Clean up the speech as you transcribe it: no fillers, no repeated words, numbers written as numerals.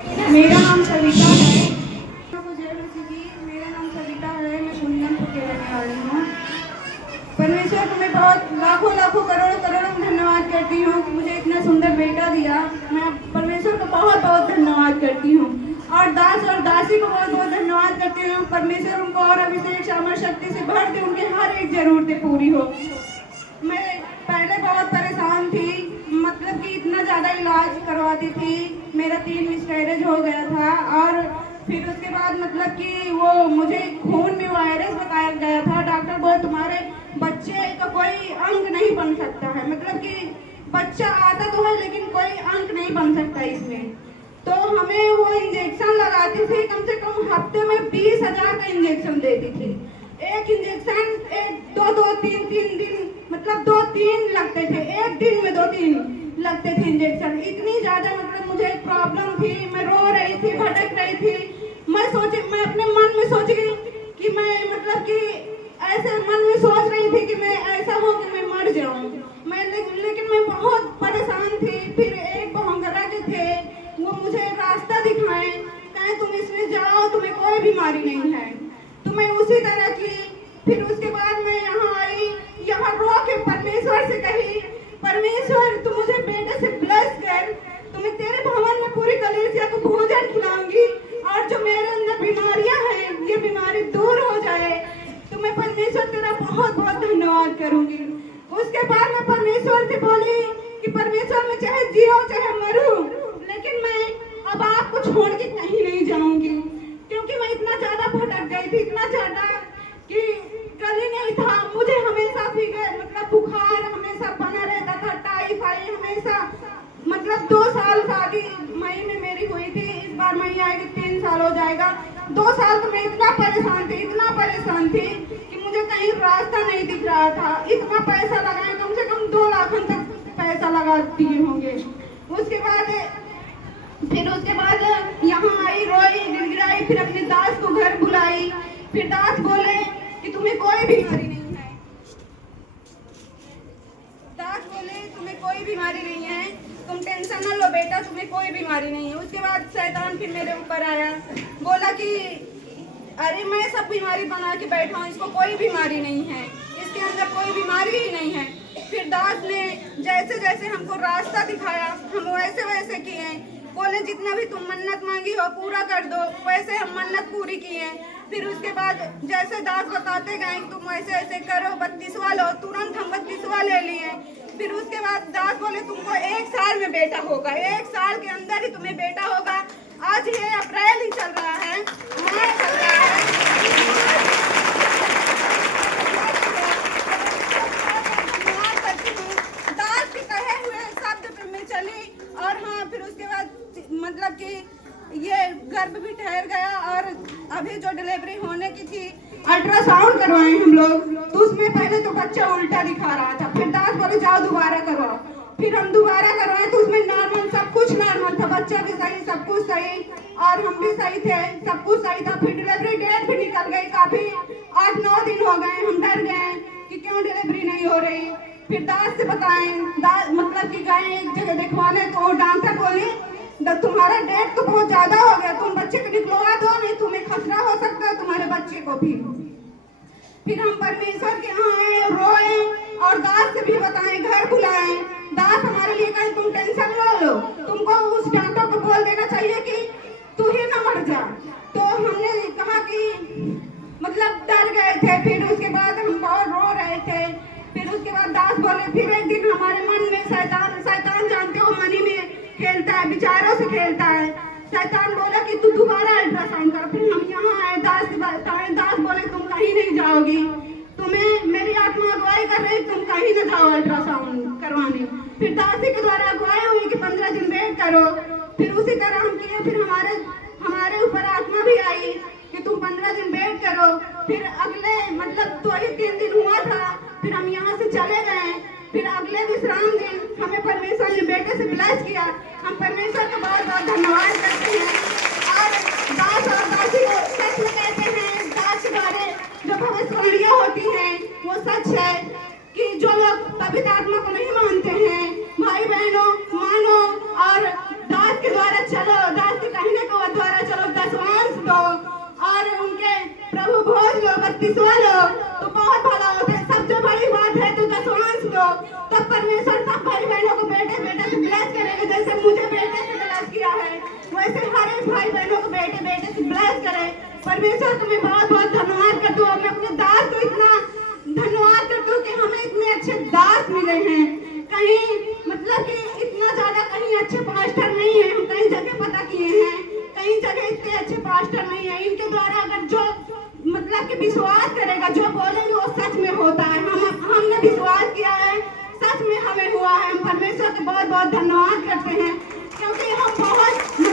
मेरा नाम सविता है। मेरा नाम सविता है। मैं कुंदनपुर की रहने वाली हूँ। परमेश्वर तुम्हें बहुत लाखों लाखों करोड़ों करोड़ों धन्यवाद करती हूँ कि मुझे इतना सुंदर बेटा दिया। मैं परमेश्वर को बहुत बहुत धन्यवाद करती हूँ और दास और दासी को बहुत बहुत धन्यवाद करती हूँ। परमेश्वर उनको और अभिषेक सामर्थ शक्ति से भर दे, उनकी हर एक जरूरतें पूरी हो। मैं पहले बहुत परेशान थी, मतलब कि इतना ज़्यादा इलाज करवाती थी। मेरा 3 मिसकैरेज हो गया था और फिर उसके बाद मतलब कि वो मुझे खून में वायरस बताया गया था। डॉक्टर बोले तुम्हारे बच्चे का कोई अंग नहीं बन सकता है, मतलब कि बच्चा आता तो है लेकिन कोई अंग नहीं बन सकता इसमें। तो हमें वो इंजेक्शन लगाती थी, कम से कम हफ्ते में 20,000 का इंजेक्शन देती थी। एक इंजेक्शन दो तीन दिन मतलब 2-3 लगते थे, एक दिन में 2-3 लगते थे इंजेक्शन। इतनी ज्यादा मतलब मुझे प्रॉब्लम थी, मैं रो रही थी, भटक रही थी। मैं अपने मन में सोच गई कि मैं मतलब कि ऐसे मन में सोच रही थी कि मैं ऐसा हो कि मैं मर जाऊं। लेकिन मैं बहुत परेशान थी। फिर एक भोंगरा के थे, वो मुझे रास्ता दिखाए, कहे तुम इसमें जाओ, तुम्हें कोई बीमारी नहीं है। तो मैं उसी तरह की। फिर उसके बाद मैं यहाँ आई, यहाँ रो के परमेश्वर से कही, परमेश्वर तू मुझे बेटे से ब्लेस कर, तुम्हें तेरे भवन में पूरी कलीसिया को भोजन खिलाऊंगी और जो मेरे अंदर बीमारियां हैं ये बीमारी दूर हो जाए। तो मैं परमेश्वर तेरा बहुत बहुत धन्यवाद करूंगी। उसके बाद मैं परमेश्वर से बोली कि परमेश्वर मैं चाहे जियो चाहे मरूं, लेकिन मैं अब आपको छोड़ के कहीं नहीं जाऊंगी, क्योंकि मैं इतना ज्यादा भटक गई थी, इतना ज्यादा कि गली नहीं था। मुझे हमेशा फिगर मतलब बुखार हमेशा बना रहता था, टाइफाइड हमेशा। मतलब 2 साल शादी मई में मेरी हुई थी, इस बार मई आएगी 3 साल हो जाएगा। 2 साल तो मैं इतना परेशान थी कि मुझे कहीं रास्ता नहीं दिख रहा था। इतना पैसा लगाए, कम से कम 2 लाख तक पैसा लगा दिए होंगे। उसके बाद यहाँ आई, रोई गिड़गिड़ाई, फिर अपने दास को घर बुलाई। फिर दास बोले कि तुम्हें कोई बीमारी नहीं है, दास बोले तुम्हें कोई बीमारी नहीं है, तुम टेंशन न लो बेटा, तुम्हें कोई बीमारी नहीं है। उसके बाद शैतान फिर मेरे ऊपर आया, बोला कि अरे मैं सब बीमारी बना के बैठा हूँ, इसको कोई बीमारी नहीं है, इसके अंदर कोई बीमारी ही नहीं है। फिर दास ने जैसे जैसे हमको रास्ता दिखाया, हम वैसे वैसे किए। बोले जितना भी तुम मन्नत मांगी हो पूरा कर दो, वैसे हम मन्नत पूरी किए। फिर उसके बाद जैसे दास बताते गए कि तुम ऐसे ऐसे करो, 32वां लो, तुरंत हम 32वां ले लिए। फिर उसके बाद दास बोले तुमको 1 साल में बेटा होगा, 1 साल के अंदर ही तुम्हें बेटा होगा। आज ये अप्रैल ही चल रहा है, मई चल रहा है। दास के कहे हुए शब्द पे मैं चली और हाँ, फिर उसके बाद मतलब कि ये गर्भ भी ठहर गया और अभी जो डिलीवरी होने की थी अल्ट्रासाउंड करवाए हम लोग, तो उसमें पहले तो बच्चा उल्टा दिखा रहा था। फिर दास बोले जाओ दोबारा करवाओ। फिर हम दोबारा करवाए तो उसमें नॉर्मल, सब कुछ नॉर्मल था, बच्चा भी सही, सब कुछ सही और हम भी सही थे, सब कुछ सही था। फिर डिलीवरी डेट भी निकल गई, काफी 8-9 दिन हो गए। हम डर गए कि क्यों डिलीवरी नहीं हो रही। फिर दास से बताएं, मतलब कि गए एक जगह दिखवाने, तो डॉक्टर बोली तुम्हारा डेट तो बहुत ज्यादा हो गया, तुम बच्चे को निकलवा दो, नहीं तुम्हें खतरा हो सकता है तुम्हारे बच्चे को भी। फिर हम परमेश्वर के यहाँ आए, रोए और दास से भी बताएं, घर बुलाएं। दास हमारे लिए कहें तुम टेंशन ना लो, तुमको उस डॉक्टर को बोल देना चाहिए कि तू ही ना मर जा। तो हमने कहा कि मतलब डर गए थे। फिर उसके बाद हम बहुत रो रहे थे। फिर उसके बाद दास बोले, फिर एक दिन हमारे मन में शैतान जानते हो मनी में खेलता है, विचारों से खेलता है। शैतान बोला कि तू दोबारा अल्ट्रासाउंड कर। फिर हम यहाँ आए, दास बोले तुम कहीं नहीं जाओगी, तुम्हें मेरी आत्मा अगुवाई कर रही, तुम कहीं ना जाओ अल्ट्रासाउंड करवाने। फिर दासी के द्वारा अगुवाई हुई कि 15 दिन वेट करो। फिर उसी तरह हम किए। फिर हमारे ऊपर आत्मा भी आई कि तुम 15 दिन वेट करो। फिर अगले मतलब 2-3 दिन हुआ था, फिर हम यहाँ से चले गए। फिर अगले विश्राम दिन हमें परमेश्वर ने बेटे से ब्लेस किया। हम परमेश्वर का बहुत बहुत धन्यवाद करते हैं। और दास और दासी को सच में कहते हैं, दास के बारे जो भविष्यवाणियां होती हैं वो सच है कि जो लोग पवित्र आत्मा को नहीं मानते हैं, भाई बहनों मानो और दास के द्वारा चलो, दास के कहने बत्तीसवां लो तो बहुत भला होता है। सबसे बड़ी बात है तो दसवांश लो तो परमेश्वर सब भाई बहनों को बेटे बेटे से ब्लेस करेगा। जैसे मुझे बेटे से ब्लेस किया है वैसे हर एक भाई बहनों को बेटे बेटे से ब्लेस करे। परमेश्वर को मैं बहुत बहुत धन्यवाद करती हूँ। मैं अपने दास को इतना धन्यवाद करती हूँ कि हमें इतने अच्छे दास मिले हैं। कहीं मतलब कि इतना ज्यादा कहीं अच्छे पास्टर नहीं है। हम कई जगह पता किए हैं, कई जगह इतने अच्छे पास्टर नहीं है। इनके द्वारा अगर जो मतलब कि विश्वास करेगा, जो बोलेंगे वो सच में होता है। हमने विश्वास किया है, सच में हमें हुआ है। हम परमेश्वर का बहुत बहुत धन्यवाद करते हैं क्योंकि हम बहुत